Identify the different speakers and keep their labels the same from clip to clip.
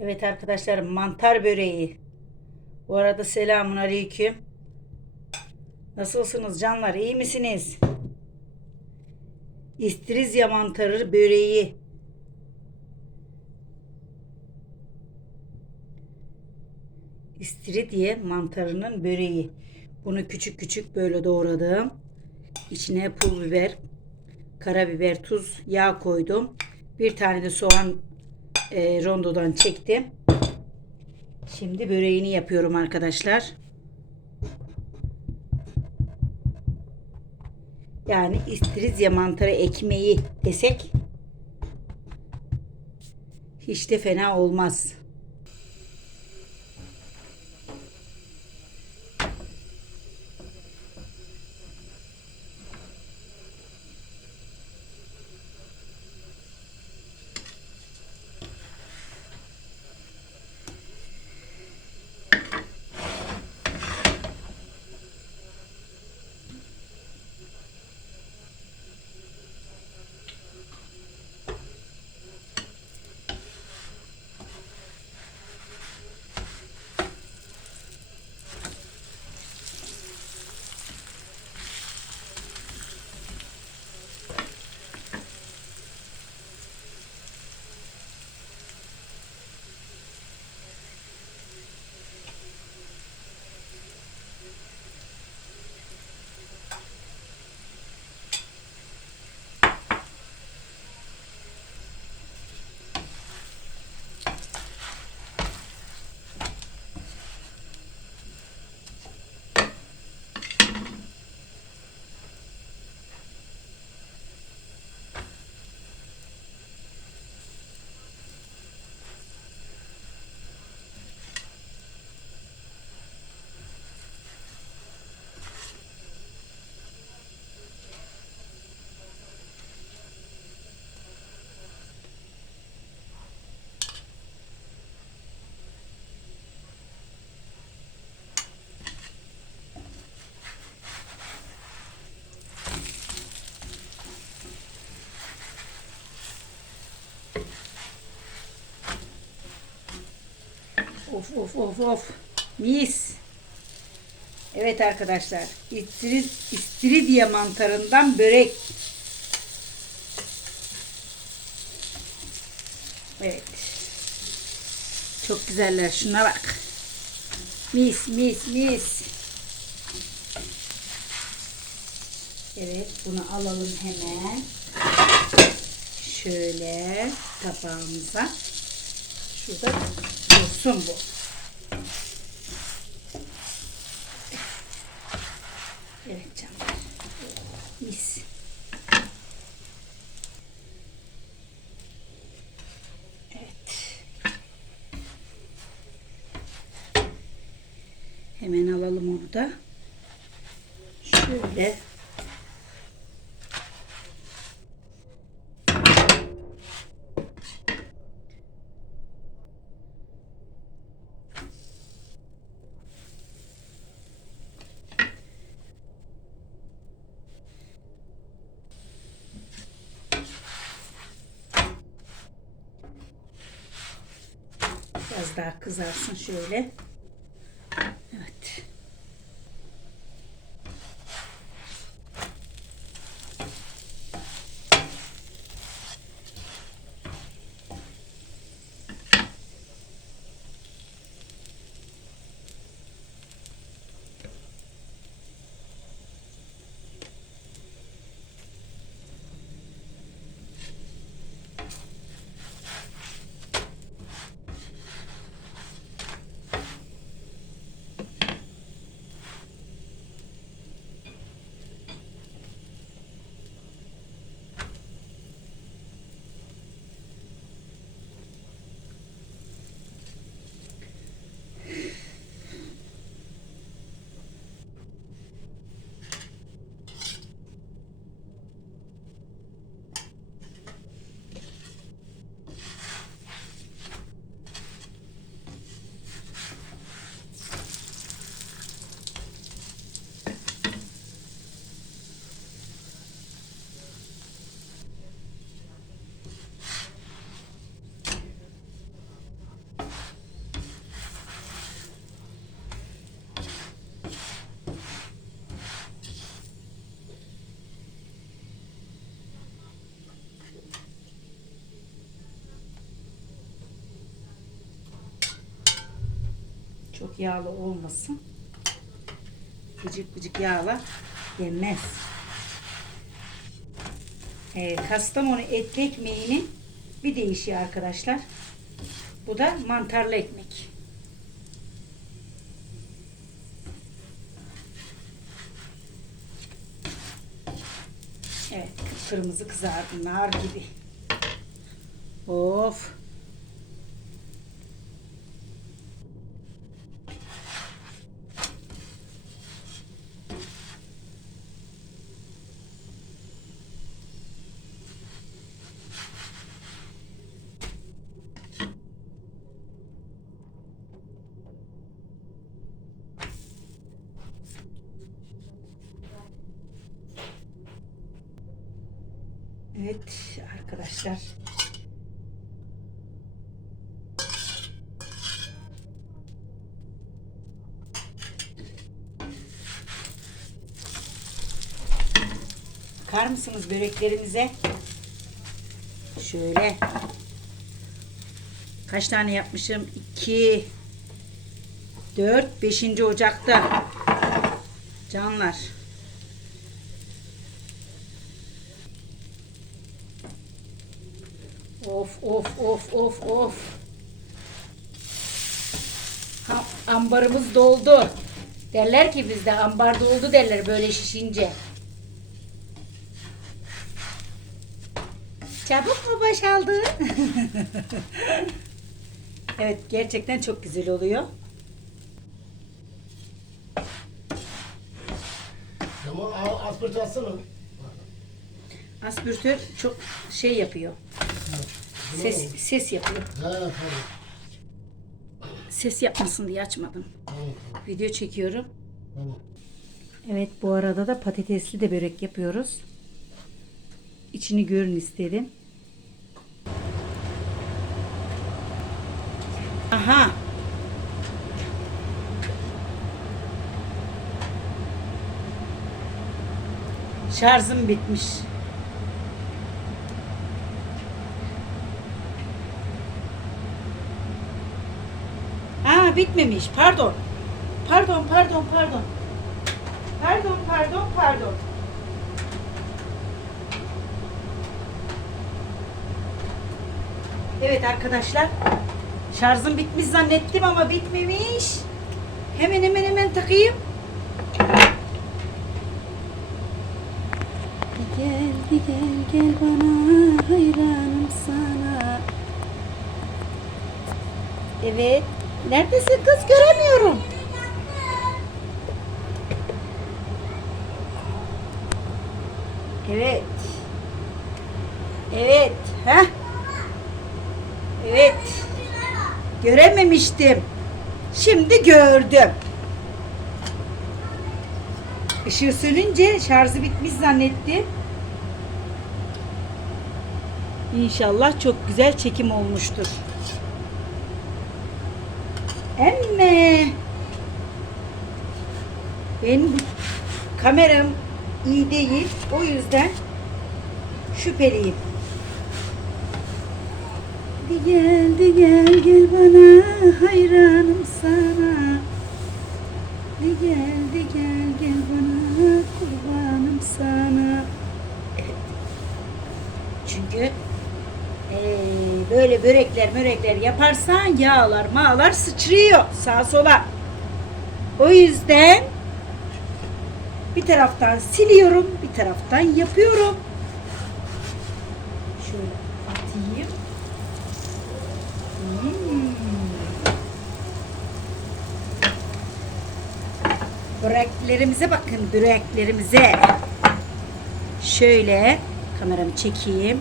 Speaker 1: Evet arkadaşlar mantar böreği. Bu arada selamun aleyküm. Nasılsınız canlar? İyi misiniz? İstirizya mantarı böreği. İstiridye mantarının böreği. Bunu küçük küçük böyle doğradım. İçine pul biber, karabiber, tuz, yağ koydum. Bir tane de soğan e, rondodan çektim. Şimdi böreğini yapıyorum arkadaşlar. Yani istiridye mantarı ekmeği desek hiç de fena olmaz. Of of of of. Mis. Evet arkadaşlar. İstirid, istiridye mantarından börek. Evet. Çok güzeller. Şuna bak. Mis mis mis. Evet bunu alalım hemen. Şöyle tabağımıza. Şurada dursun bu. Evet canım. Mis. Evet. Hemen alalım onu da. Şöyle. Biraz daha kızarsın şöyle. Çok yağlı olmasın. Gıcık gıcık yağla yenmez. Ee, Kastamonu etli ekmeğinin bir değişiği arkadaşlar. Bu da mantarlı ekmek. Evet, kırmızı kızardı, nar gibi. Of. Evet arkadaşlar. Bakar mısınız böreklerimize? Şöyle. Kaç tane yapmışım? 2 4 5. Ocak'ta. Canlar. Of of of of of. Ha, ambarımız doldu. Derler ki bizde ambar doldu derler böyle şişince. Çabuk mu boşaldı? evet gerçekten çok güzel oluyor.
Speaker 2: Ama a- aspiratör atsana.
Speaker 1: Aspiratör çok şey yapıyor. Ses ses yapıyor. Ses yapmasın diye açmadım.
Speaker 2: Tamam
Speaker 1: Video çekiyorum.
Speaker 2: tamam.
Speaker 1: Evet bu arada da patatesli de börek yapıyoruz. İçini görün istedim. Aha. Şarjım bitmiş. Bitmemiş. Pardon. Pardon, pardon, pardon. Pardon, pardon, pardon. Evet arkadaşlar. Şarjım bitmiş zannettim ama bitmemiş. Hemen hemen hemen takayım. Gel gel gel bana hayranım sana. Evet. Neredesin kız göremiyorum. Evet. Evet. Ha? Evet. Görememiştim. Şimdi gördüm. Işığı sönünce şarjı bitmiş zannettim. İnşallah çok güzel çekim olmuştur. Emme. Benim kameram iyi değil. O yüzden şüpheliyim. Hadi gel de gel gel bana hayranım sana. De gel de gel gel bana kurbanım sana. Çünkü böyle börekler mörekler yaparsan yağlar mağlar sıçrıyor sağa sola. O yüzden bir taraftan siliyorum, bir taraftan yapıyorum. Şöyle atayım. Hmm. Böreklerimize bakın, böreklerimize. Şöyle kameramı çekeyim.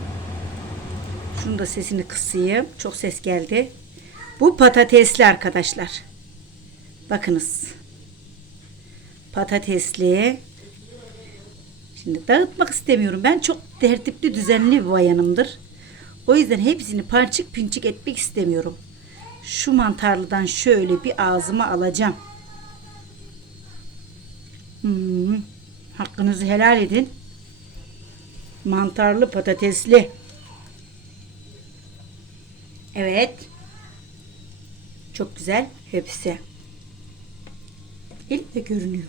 Speaker 1: Şunu da sesini kısayım. Çok ses geldi. Bu patatesli arkadaşlar. Bakınız. Patatesli. Şimdi dağıtmak istemiyorum. Ben çok tertipli, düzenli bir bayanımdır. O yüzden hepsini parçık pinçik etmek istemiyorum. Şu mantarlıdan şöyle bir ağzıma alacağım. Hmm, hakkınızı helal edin. Mantarlı patatesli. Evet. Çok güzel hepsi. Elim de görünüyor.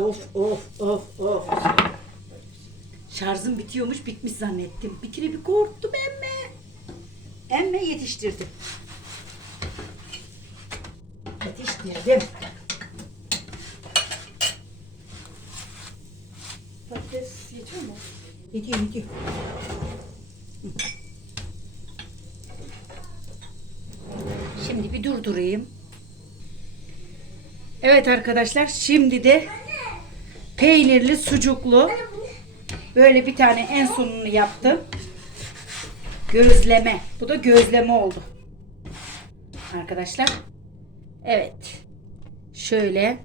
Speaker 1: Of of of of. Şarjım bitiyormuş bitmiş zannettim. Bitire bir korktum emme. Emme yetiştirdim. Yetiştirdim.
Speaker 3: Patates yetiyor mu?
Speaker 1: Yetiyor yetiyor. Şimdi bir durdurayım. Evet arkadaşlar şimdi de peynirli sucuklu böyle bir tane en sonunu yaptım. Gözleme. Bu da gözleme oldu. Arkadaşlar. Evet. Şöyle.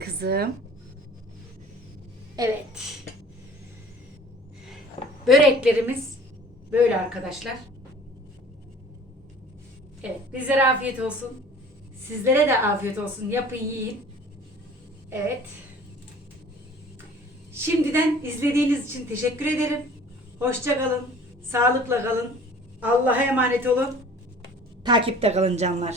Speaker 1: Kızım. Evet. Böreklerimiz böyle arkadaşlar. Evet, bizlere afiyet olsun. Sizlere de afiyet olsun. Yapın, yiyin. Evet. Şimdiden izlediğiniz için teşekkür ederim. Hoşça kalın. Sağlıkla kalın. Allah'a emanet olun. Takipte kalın canlar.